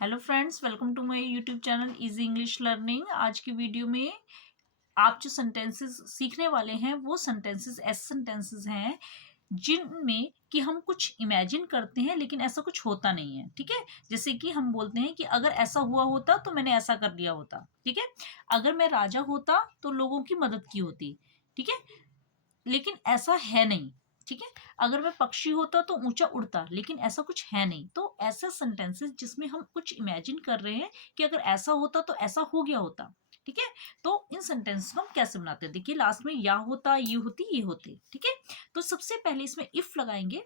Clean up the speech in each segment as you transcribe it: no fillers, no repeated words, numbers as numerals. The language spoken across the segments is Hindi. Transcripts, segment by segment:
Hello friends, welcome to my YouTube channel easy English learning. आज की वीडियो में आप जो सेंटेंसेस सीखने वाले हैं वो सेंटेंसेस ऐसे सेंटेंसेस हैं जिनमें कि हम कुछ इमेजिन करते हैं लेकिन ऐसा कुछ होता नहीं है। ठीक है, जैसे कि हम बोलते हैं कि अगर ऐसा हुआ होता तो मैंने ऐसा कर दिया होता। ठीक है, अगर मैं राजा होता तो लोगों की मदद की होती। ठीक है, लेकिन ऐसा है नहीं। ठीक है, अगर मैं पक्षी होता तो ऊंचा उड़ता, लेकिन ऐसा कुछ है नहीं। तो ऐसे सेंटेंसेस जिसमें हम कुछ इमेजिन कर रहे हैं कि अगर ऐसा होता तो ऐसा हो गया होता। ठीक है, तो इन सेंटेंस को हम कैसे बनाते हैं, देखिए लास्ट में या होता, ये होती, ये होते। ठीक है, तो सबसे पहले इसमें इफ लगाएंगे।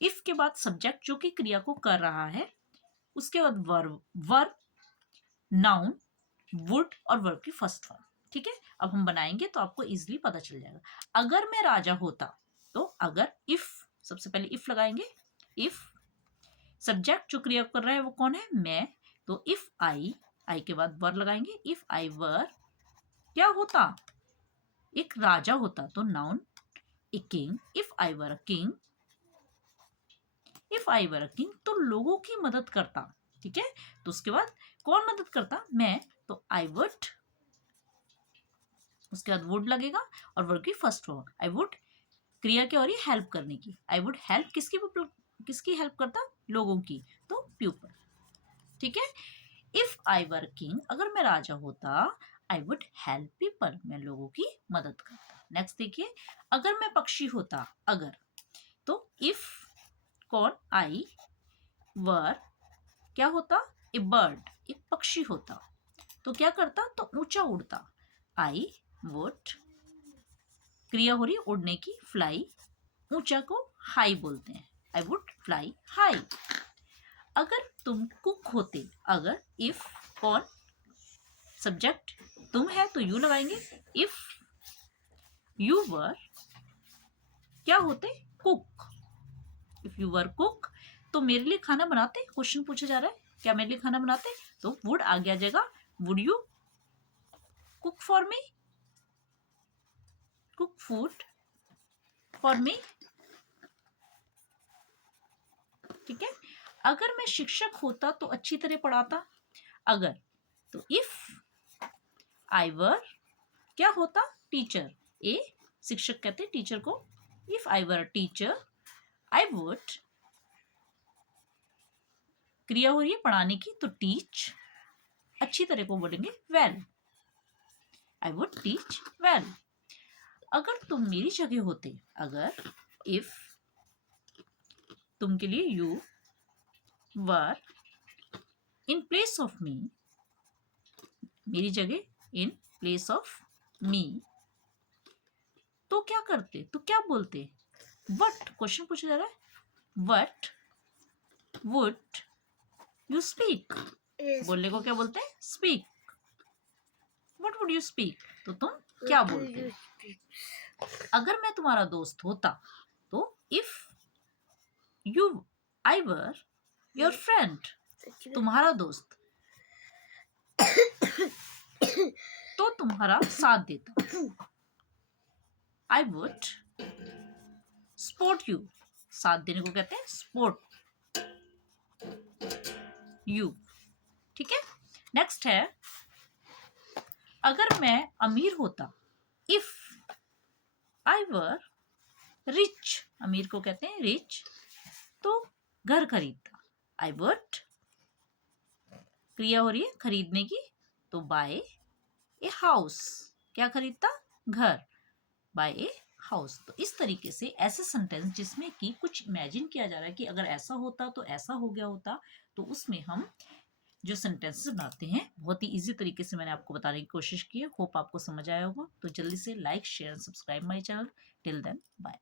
इफ के बाद सब्जेक्ट जो कि क्रिया को कर रहा है, उसके बाद वर्ब, वर्ब, नाउन, वुड और वर्ब की फर्स्ट फॉर्म। ठीक है, अब हम बनाएंगे तो आपको इजीली पता चल जाएगा। अगर मैं राजा होता तो अगर, इफ, सबसे पहले इफ लगाएंगे। इफ सब्जेक्ट जो क्रिया कर रहा है वो कौन है, मैं। तो इफ आई, आई के बाद वर लगाएंगे। इफ आई वर, क्या होता, एक राजा होता, तो noun, a king. If I were a king, if I were a king, तो लोगों की मदद करता। ठीक है, तो उसके बाद कौन मदद करता, मैं, तो आई वुड, उसके बाद वुड लगेगा और वर्ब की फर्स्ट फॉर्म। आई वुड, क्रिया क्या हो रही है, हेल्प करने की। आई वुड हेल्प, किसकी हेल्प करता, लोगों की, तो पीपल। ठीक है, इफ आई वर किंग, अगर मैं राजा होता, आई वुड हेल्प पीपल, मैं लोगों की मदद करता। नेक्स्ट देखिए, अगर मैं पक्षी होता, अगर, तो इफ, कौन, आई वर, क्या होता, ए बर्ड, एक पक्षी होता, तो क्या करता, तो ऊंचा उड़ता। आई वुड, क्रिया हो रही है उड़ने की, फ्लाई, ऊंचा को हाई बोलते हैं, आई वुड फ्लाई हाई। अगर तुम कुक होते, अगर, इफ, कौन, सब्जेक्ट तुम है तो यू लगाएंगे। इफ यू वर, क्या होते, cook. If you were cook, तो मेरे लिए खाना बनाते, क्वेश्चन पूछा जा रहा है क्या मेरे लिए खाना बनाते, तो वुड आगे आ जाएगा। Would you cook for me, cook food for me. ठीक है, अगर मैं शिक्षक होता तो अच्छी तरह पढ़ाता, अगर, तो इफ आई वर, क्या होता, टीचर, ए, शिक्षक कहते हैं टीचर को। If I were a teacher, I would, क्रिया हो रही है पढ़ाने की, तो टीच, अच्छी तरह को बोलेंगे well, I would teach well. अगर तुम मेरी जगह होते, अगर, इफ, तुम के लिए you were in place of me, मेरी जगह इन प्लेस ऑफ मी, तो क्या करते, तो क्या बोलते, वट, क्वेश्चन पूछा जा रहा है, वट वुड यू स्पीक, बोलने को क्या बोलते हैं, speak. What would you speak, तो तुम क्या बोलते। अगर मैं तुम्हारा दोस्त होता, तो if you I were your friend, तुम्हारा दोस्त, तो तुम्हारा साथ देता। आई वुड सपोर्ट यू, साथ देने को कहते हैं सपोर्ट यू। ठीक है, नेक्स्ट है, अगर मैं अमीर होता, इफ आई वर रिच, अमीर को कहते हैं रिच, तो घर खरीदता। आई वुड, क्रिया हो रही है खरीदने की, तो बाय ए हाउस, क्या खरीदता, घर, बाय ए हाउस। तो इस तरीके से ऐसे सेंटेंस जिसमें कि कुछ इमेजिन किया जा रहा है कि अगर ऐसा होता तो ऐसा हो गया होता, तो उसमें हम जो सेंटेंसेस बनाते हैं बहुत ही इजी तरीके से मैंने आपको बताने की कोशिश की है। होप आपको समझ आया होगा। तो जल्दी से like, share and subscribe my channel. Till then bye.